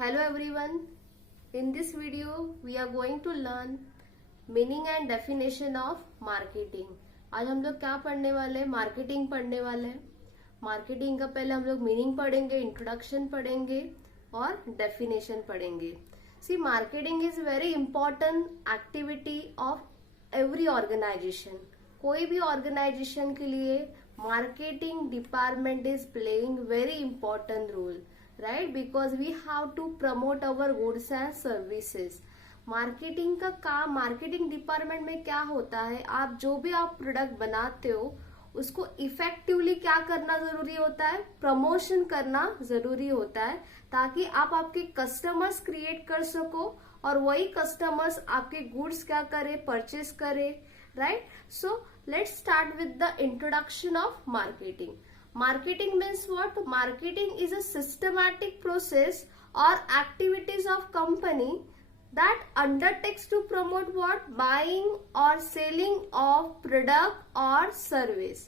Hello everyone. In this video we are going to learn meaning and definition of marketing. आज हम लोग क्या पढ़ने वाले हैं? मार्केटिंग पढ़ने वाले हैं. मार्केटिंग का पहले हम लोग मीनिंग पढ़ेंगे, इंट्रोडक्शन पढ़ेंगे और डेफिनेशन पढ़ेंगे. See marketing is very important activity of every organization. कोई भी ऑर्गेनाइजेशन के लिए marketing department is playing very important role, right? Because we have to promote our goods and services. Marketing का काम, मार्केटिंग डिपार्टमेंट में क्या होता है, आप जो भी आप प्रोडक्ट बनाते हो उसको इफेक्टिवली क्या करना जरूरी होता है, प्रमोशन करना जरूरी होता है, ताकि आप आपके कस्टमर्स क्रिएट कर सको और वही कस्टमर्स आपके गुड्स क्या करे, परचेस करे, right? So let's start with the introduction of marketing. Marketing means what? Marketing is a systematic process or activities of company that undertakes to promote what? Buying or selling of product or service.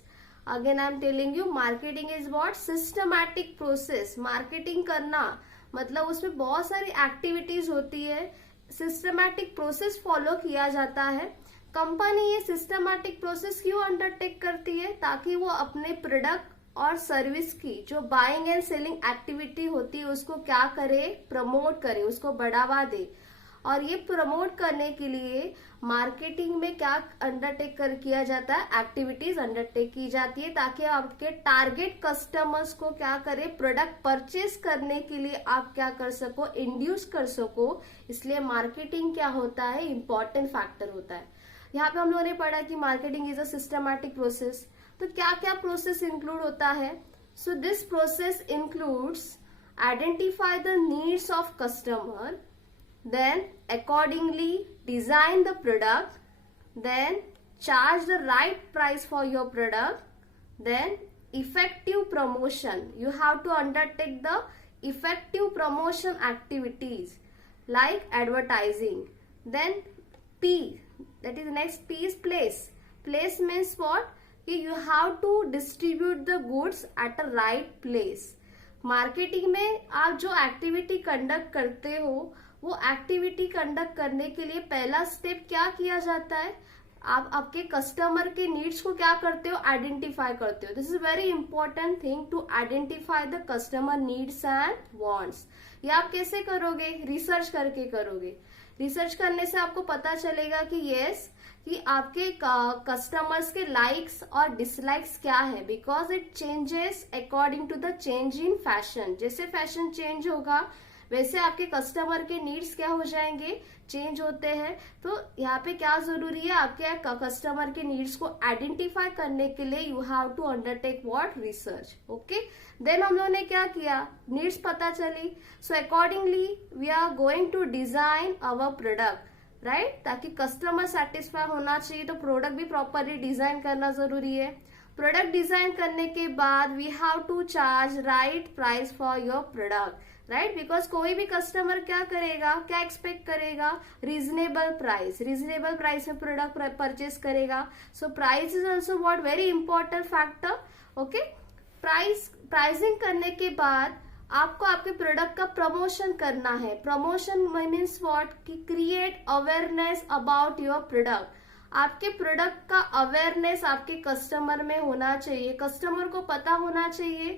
Again I am telling you, marketing is what? Systematic process. Marketing करना मतलब उसमें बहुत सारी activities होती है, systematic process follow किया जाता है. कंपनी ये systematic process क्यों undertake करती है? ताकि वो अपने प्रोडक्ट और सर्विस की जो बाइंग एंड सेलिंग एक्टिविटी होती है उसको क्या करे, प्रमोट करे, उसको बढ़ावा दे. और ये प्रमोट करने के लिए मार्केटिंग में क्या अंडरटेक कर किया जाता है, एक्टिविटीज अंडरटेक की जाती है, ताकि आपके टारगेट कस्टमर्स को क्या करे, प्रोडक्ट परचेस करने के लिए आप क्या कर सको, इंड्यूस कर सको. इसलिए मार्केटिंग क्या होता है, इंपॉर्टेंट फैक्टर होता है. यहाँ पे हम लोगों ने पढ़ा कि marketing is a systematic process. तो क्या क्या प्रोसेस इंक्लूड होता है? So this process includes identify the needs of customer, then accordingly design the product, then charge the right price for your product, then effective promotion. You have to undertake the effective promotion activities like advertising. Then P, that is next P is place. Place means what? कि you have to distribute the goods at a right place. Marketing में आप जो activity conduct करते हो वो activity conduct करने के लिए पहला स्टेप क्या किया जाता है, आप आपके कस्टमर के नीड्स को क्या करते हो, आइडेंटिफाई करते हो. This is very important thing to identify the customer needs and wants. ये आप कैसे करोगे, रिसर्च करके करोगे. रिसर्च करने से आपको पता चलेगा कि यस कि आपके कस्टमर्स के लाइक्स और डिसलाइक्स क्या है, because it changes according to the change in fashion. जैसे फैशन चेंज होगा वैसे आपके कस्टमर के नीड्स क्या हो जाएंगे, चेंज होते हैं. तो यहाँ पे क्या जरूरी है, आपके कस्टमर के नीड्स को आइडेंटिफाई करने के लिए you have to undertake what, research. Okay, then हम लोगों ने क्या किया, नीड्स पता चली. So accordingly we are going to design our product, right? ताकि कस्टमर सेटिस्फाई होना चाहिए तो प्रोडक्ट भी प्रॉपरली डिजाइन करना जरूरी है. प्रोडक्ट डिजाइन करने के बाद we have to charge right price for your product, right? Because कोई भी कस्टमर क्या करेगा, क्या एक्सपेक्ट करेगा, रीजनेबल प्राइस. रीजनेबल प्राइस में प्रोडक्ट परचेस करेगा. So price is also what, very important factor. Okay, pricing करने के बाद आपको आपके प्रोडक्ट का प्रमोशन करना है. प्रमोशन मीन्स व्हाट, कि create awareness about your product. आपके प्रोडक्ट का अवेयरनेस आपके कस्टमर में होना चाहिए. कस्टमर को पता होना चाहिए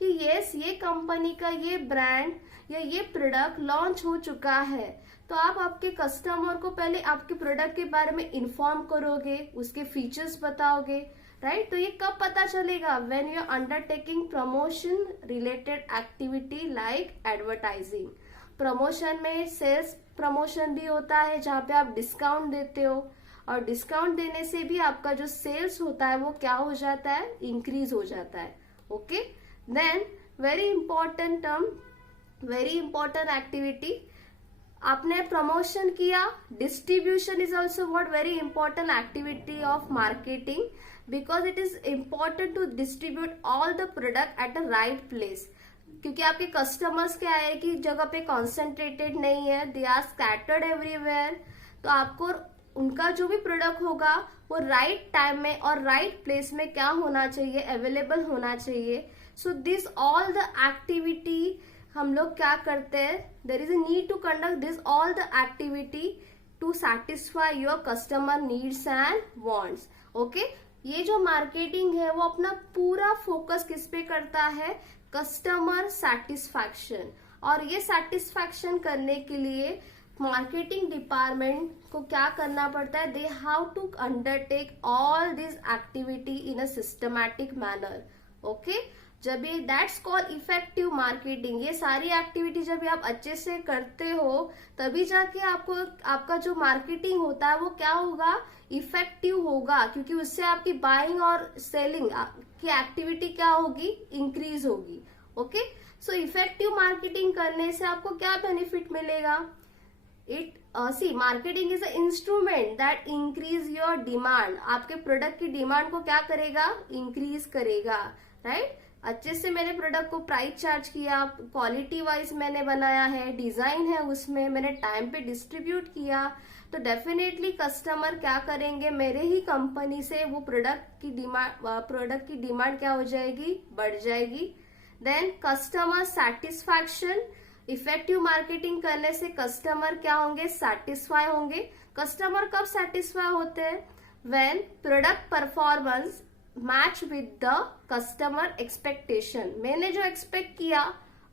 कि यस ये कंपनी का ये ब्रांड या ये प्रोडक्ट लॉन्च हो चुका है. तो आप आपके कस्टमर को पहले आपके प्रोडक्ट के बारे में इन्फॉर्म करोगे, उसके फीचर्स बताओगे, राइट? तो ये कब पता चलेगा, when you are undertaking promotion related activity like advertising. Promotion में सेल्स प्रमोशन भी होता है जहां पे आप डिस्काउंट देते हो, और डिस्काउंट देने से भी आपका जो सेल्स होता है वो क्या हो जाता है, इंक्रीज हो जाता है. Okay, then very important term, very important activity, आपने प्रमोशन किया. Distribution is also what, very important activity of marketing, because it is important to distribute all the product at a right place. क्योंकि आपके customers क्या है कि जगह पे concentrated नहीं है, दे आर स्कैटर्ड एवरीवेयर. तो आपको उनका जो भी प्रोडक्ट होगा वो राइट टाइम में और राइट प्लेस में क्या होना चाहिए, अवेलेबल होना चाहिए. So this all the activity हम लोग क्या करते हैं, there is a need to conduct this all the activity to satisfy your customer needs and wants. Okay, ये जो मार्केटिंग है वो अपना पूरा फोकस किस पे करता है, कस्टमर सेटिस्फैक्शन। और ये सेटिस्फैक्शन करने के लिए मार्केटिंग डिपार्टमेंट को क्या करना पड़ता है, they have to undertake all this activity in a systematic manner. Okay, जब ये दैट्स कॉल्ड इफेक्टिव मार्केटिंग। ये सारी एक्टिविटी जब आप अच्छे से करते हो तभी जाके आपको आपका जो मार्केटिंग होता है वो क्या होगा, इफेक्टिव होगा, क्योंकि उससे आपकी बाइंग और सेलिंग की एक्टिविटी क्या होगी, इंक्रीज होगी। ओके, सो इफेक्टिव मार्केटिंग करने से आपको क्या बेनिफिट मिलेगा, see marketing is a instrument that increase your demand. आपके प्रोडक्ट की डिमांड को क्या करेगा, इंक्रीज करेगा, राइट। अच्छे से मैंने प्रोडक्ट को प्राइस चार्ज किया, क्वालिटी वाइज मैंने बनाया है, डिजाइन है उसमें, मैंने टाइम पे डिस्ट्रीब्यूट किया, तो डेफिनेटली कस्टमर क्या करेंगे, मेरे ही कंपनी से वो प्रोडक्ट की डिमांड क्या हो जाएगी, बढ़ जाएगी। Then customer satisfaction, effective marketing करने से कस्टमर क्या होंगे, सेटिस्फाई होंगे। कस्टमर कब सेटिस्फाई होते हैं, when product performance match with the customer expectation. मैंने जो एक्सपेक्ट किया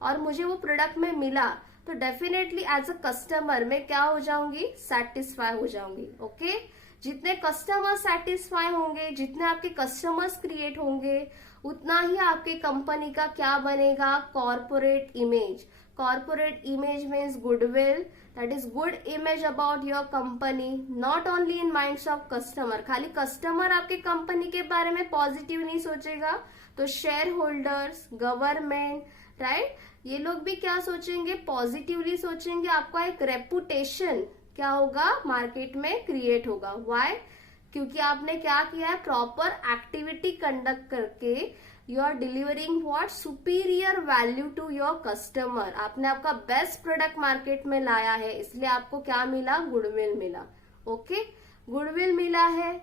और मुझे वो प्रोडक्ट में मिला, तो डेफिनेटली एज अ कस्टमर मैं क्या हो जाऊंगी, सेटिस्फाई हो जाऊंगी। ओके, जितने कस्टमर सेटिस्फाई होंगे, जितने आपके कस्टमर्स क्रिएट होंगे, उतना ही आपके कंपनी का क्या बनेगा, corporate image. Corporate image means goodwill, that is good image about your company, not only in minds of customer. खाली कस्टमर आपके कंपनी के बारे में पॉजिटिव नहीं सोचेगा, तो शेयर होल्डर्स, गवर्नमेंट, राइट, ये लोग भी क्या सोचेंगे, पॉजिटिवली सोचेंगे। आपका एक रेपुटेशन क्या होगा, मार्केट में क्रिएट होगा। व्हाई, क्योंकि आपने क्या किया है, प्रॉपर एक्टिविटी कंडक्ट करके you are delivering what, superior value to your customer. आपने आपका बेस्ट प्रोडक्ट मार्केट में लाया है, इसलिए आपको क्या मिला, गुडविल मिला। ओके, गुडविल मिला है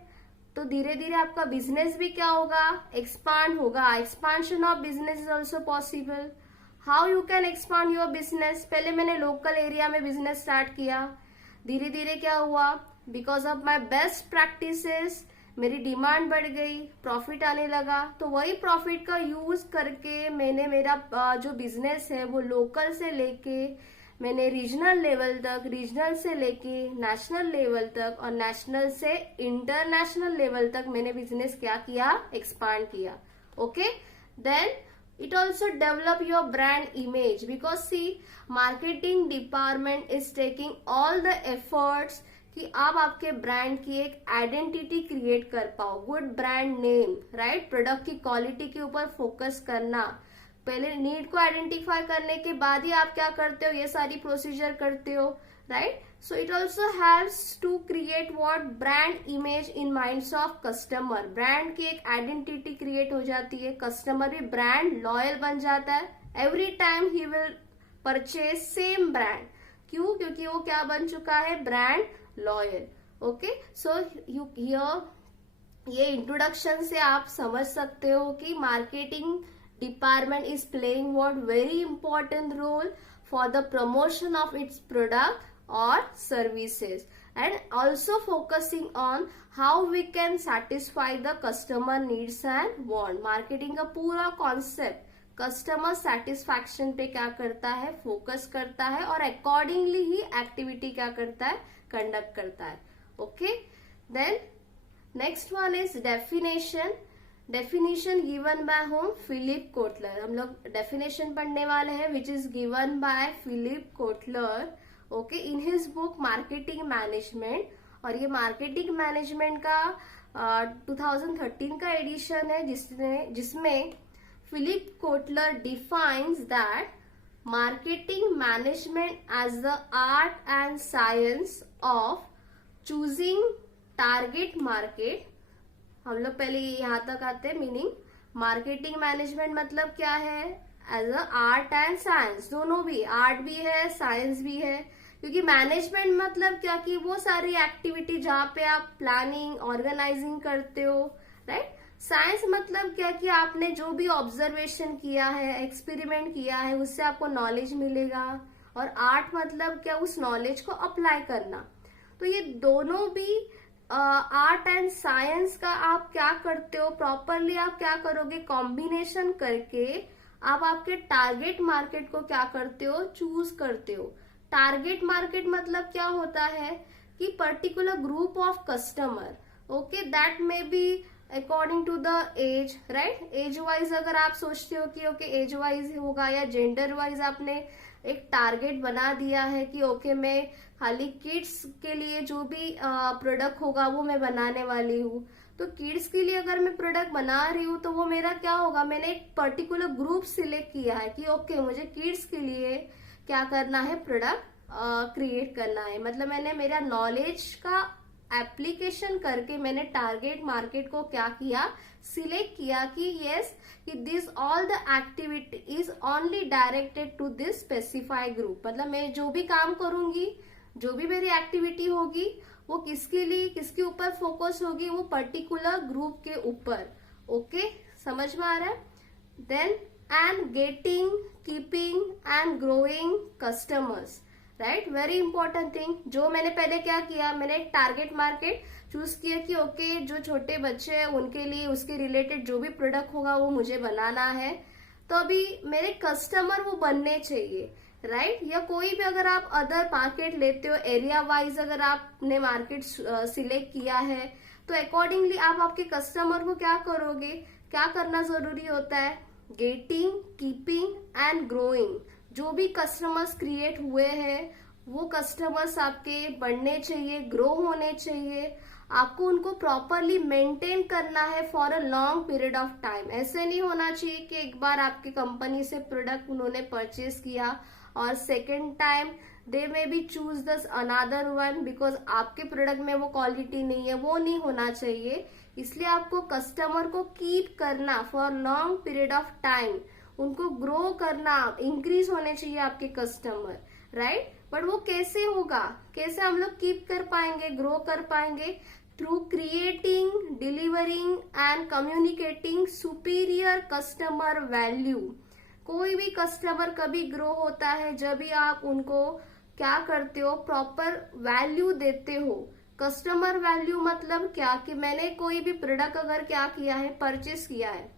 तो धीरे धीरे आपका बिजनेस भी क्या होगा, एक्सपांड होगा। Expansion of business is also possible. How you can expand your business, पहले मैंने लोकल एरिया में बिजनेस स्टार्ट किया, धीरे धीरे क्या हुआ, because of my best practices मेरी डिमांड बढ़ गई, प्रॉफिट आने लगा, तो वही प्रॉफिट का यूज करके मैंने मेरा जो बिजनेस है वो लोकल से लेके मैंने रीजनल लेवल तक, रीजनल से लेके नेशनल लेवल तक, और नेशनल से इंटरनेशनल लेवल तक मैंने बिजनेस क्या किया, एक्सपांड किया। Okay, then it also develop your brand image, because see marketing department is taking all the efforts कि आप आपके ब्रांड की एक आइडेंटिटी क्रिएट कर पाओ, good brand name, right. Product की क्वालिटी के ऊपर फोकस करना, पहले नीड को आइडेंटिफाई करने के बाद ही आप क्या करते हो, ये सारी प्रोसीजर करते हो, right. So it also helps to create what, brand image in minds of customer. Brand की एक आइडेंटिटी क्रिएट हो जाती है, कस्टमर भी ब्रांड लॉयल बन जाता है, every time he will purchase same brand. क्यों, क्योंकि वो क्या बन चुका है, ब्रांड लॉयल। ओके, सो ये इंट्रोडक्शन से आप समझ सकते हो कि marketing department is playing what, very important role for the promotion of its product or services, and also focusing on how we can satisfy the customer needs and want. Marketing का पूरा concept customer satisfaction पे क्या करता है, focus करता है, और accordingly ही activity क्या करता है, कंडक्ट करता है। Okay, then next one is definition. Definition given by hmm, Philip Kotler. हम लोग डेफिनेशन पढ़ने वाले हैं which is given by Philip Kotler, okay, in his book marketing management. और ये मार्केटिंग मैनेजमेंट का 2013 का एडिशन है, जिसमें Philip Kotler defines that marketing management as the art and science of choosing target market. हम लोग पहले यहाँ तक आते हैं, मीनिंग मार्केटिंग मैनेजमेंट मतलब क्या है, as a art and science, दोनों भी, आर्ट भी है, साइंस भी है। क्योंकि मैनेजमेंट मतलब क्या कि वो सारी एक्टिविटी जहाँ पे आप प्लानिंग, ऑर्गेनाइजिंग करते हो, राइट। साइंस मतलब क्या कि आपने जो भी ऑब्जर्वेशन किया है, एक्सपेरिमेंट किया है, उससे आपको नॉलेज मिलेगा। और आर्ट मतलब क्या, उस नॉलेज को अप्लाई करना। तो ये दोनों भी आर्ट एंड साइंस का आप क्या करते हो प्रॉपरली, आप क्या करोगे, कॉम्बिनेशन करके आप आपके टारगेट मार्केट को क्या करते हो, चूज करते हो। टारगेट मार्केट मतलब क्या होता है कि particular group of customer, okay, that may be according to the age, right. Age wise अगर आप सोचते हो कि ओके एज वाइज होगा, या जेंडर वाइज आपने एक टारगेट बना दिया है कि ओके मैं खाली किड्स के लिए जो भी प्रोडक्ट होगा वो मैं बनाने वाली हूँ। तो किड्स के लिए अगर मैं प्रोडक्ट बना रही हूँ तो वो मेरा क्या होगा, मैंने एक पर्टिकुलर ग्रुप सिलेक्ट किया है कि ओके मुझे किड्स के लिए क्या करना है, प्रोडक्ट क्रिएट करना है। मतलब मैंने मेरा नॉलेज का एप्लीकेशन करके मैंने टारगेट मार्केट को क्या किया, सिलेक्ट किया कि यस कि this all the activity is only directed to this specified group. मतलब मैं जो भी काम करूंगी, जो भी मेरी एक्टिविटी होगी, वो किसके लिए, किसके ऊपर फोकस होगी, वो पर्टिकुलर ग्रुप के ऊपर। ओके, समझ में आ रहा है। Then and getting, keeping and growing customers, right, very important thing. जो मैंने पहले क्या किया, मैंने एक टारगेट मार्केट चूज किया कि ओके जो छोटे बच्चे हैं उनके लिए उसके रिलेटेड जो भी प्रोडक्ट होगा वो मुझे बनाना है। तो अभी मेरे कस्टमर वो बनने चाहिए, राइट। या कोई भी अगर आप अदर मार्केट लेते हो, एरिया वाइज अगर आपने मार्केट सिलेक्ट किया है, तो अकॉर्डिंगली आप आपके कस्टमर को क्या करोगे, क्या करना जरूरी होता है, गेटिंग, कीपिंग एंड ग्रोइंग। जो भी कस्टमर्स क्रिएट हुए हैं वो कस्टमर्स आपके बढ़ने चाहिए, ग्रो होने चाहिए। आपको उनको प्रॉपरली मेंटेन करना है for a long period of time. ऐसे नहीं होना चाहिए कि एक बार आपकी कंपनी से प्रोडक्ट उन्होंने परचेज किया और second time they may be choose the another one because आपके प्रोडक्ट में वो क्वालिटी नहीं है। वो नहीं होना चाहिए। इसलिए आपको कस्टमर को कीप करना for long period of time, उनको ग्रो करना, इंक्रीज होने चाहिए आपके कस्टमर, राइट। बट वो कैसे होगा, कैसे हम लोग कीप कर पाएंगे, ग्रो कर पाएंगे, through creating, delivering and communicating superior customer value. कोई भी कस्टमर कभी ग्रो होता है जब भी आप उनको क्या करते हो, प्रॉपर वैल्यू देते हो। कस्टमर वैल्यू मतलब क्या कि मैंने कोई भी प्रोडक्ट अगर क्या किया है, परचेस किया है,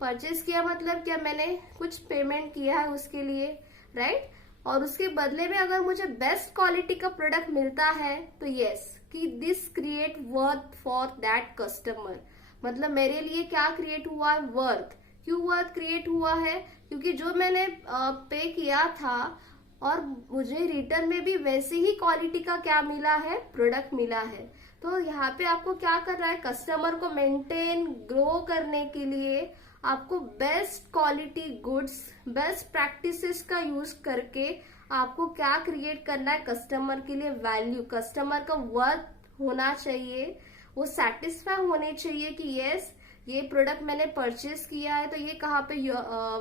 परचेस किया मतलब क्या, मैंने कुछ पेमेंट किया है उसके लिए, राइट। और उसके बदले में अगर मुझे बेस्ट क्वालिटी का प्रोडक्ट मिलता है तो यस कि this create worth for that customer. मतलब मेरे लिए क्या क्रिएट हुआ है, वर्थ। क्यों वर्थ क्रिएट हुआ है, क्योंकि जो मैंने पे किया था और मुझे रिटर्न में भी वैसे ही क्वालिटी का क्या मिला है, प्रोडक्ट मिला है। तो यहाँ पे आपको क्या करना है, कस्टमर को मेंटेन, ग्रो करने के लिए आपको best quality goods, best practices का यूज करके आपको क्या क्रिएट करना है, कस्टमर के लिए वैल्यू। कस्टमर का वर्थ होना चाहिए, वो सेटिस्फाई होने चाहिए कि यस ये प्रोडक्ट मैंने परचेस किया है तो ये कहाँ पे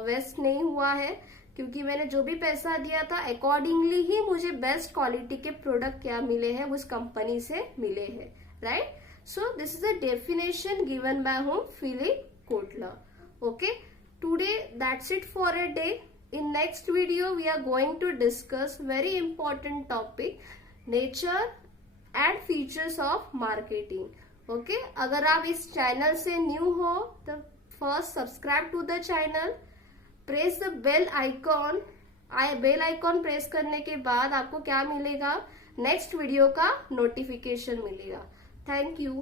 वेस्ट नहीं हुआ है, क्योंकि मैंने जो भी पैसा दिया था अकॉर्डिंगली ही मुझे बेस्ट क्वालिटी के प्रोडक्ट क्या मिले हैं, उस कंपनी से मिले हैं, right. So this is the definition given by hmm, Philip Kotler. Okay, today that's it for a day. In next video we are going to discuss very important topic, nature and features of marketing. Okay, अगर आप इस channel से new हो तो first subscribe to the channel, press the bell icon. Bell icon press करने के बाद आपको क्या मिलेगा, नेक्स्ट वीडियो का नोटिफिकेशन मिलेगा। Thank you.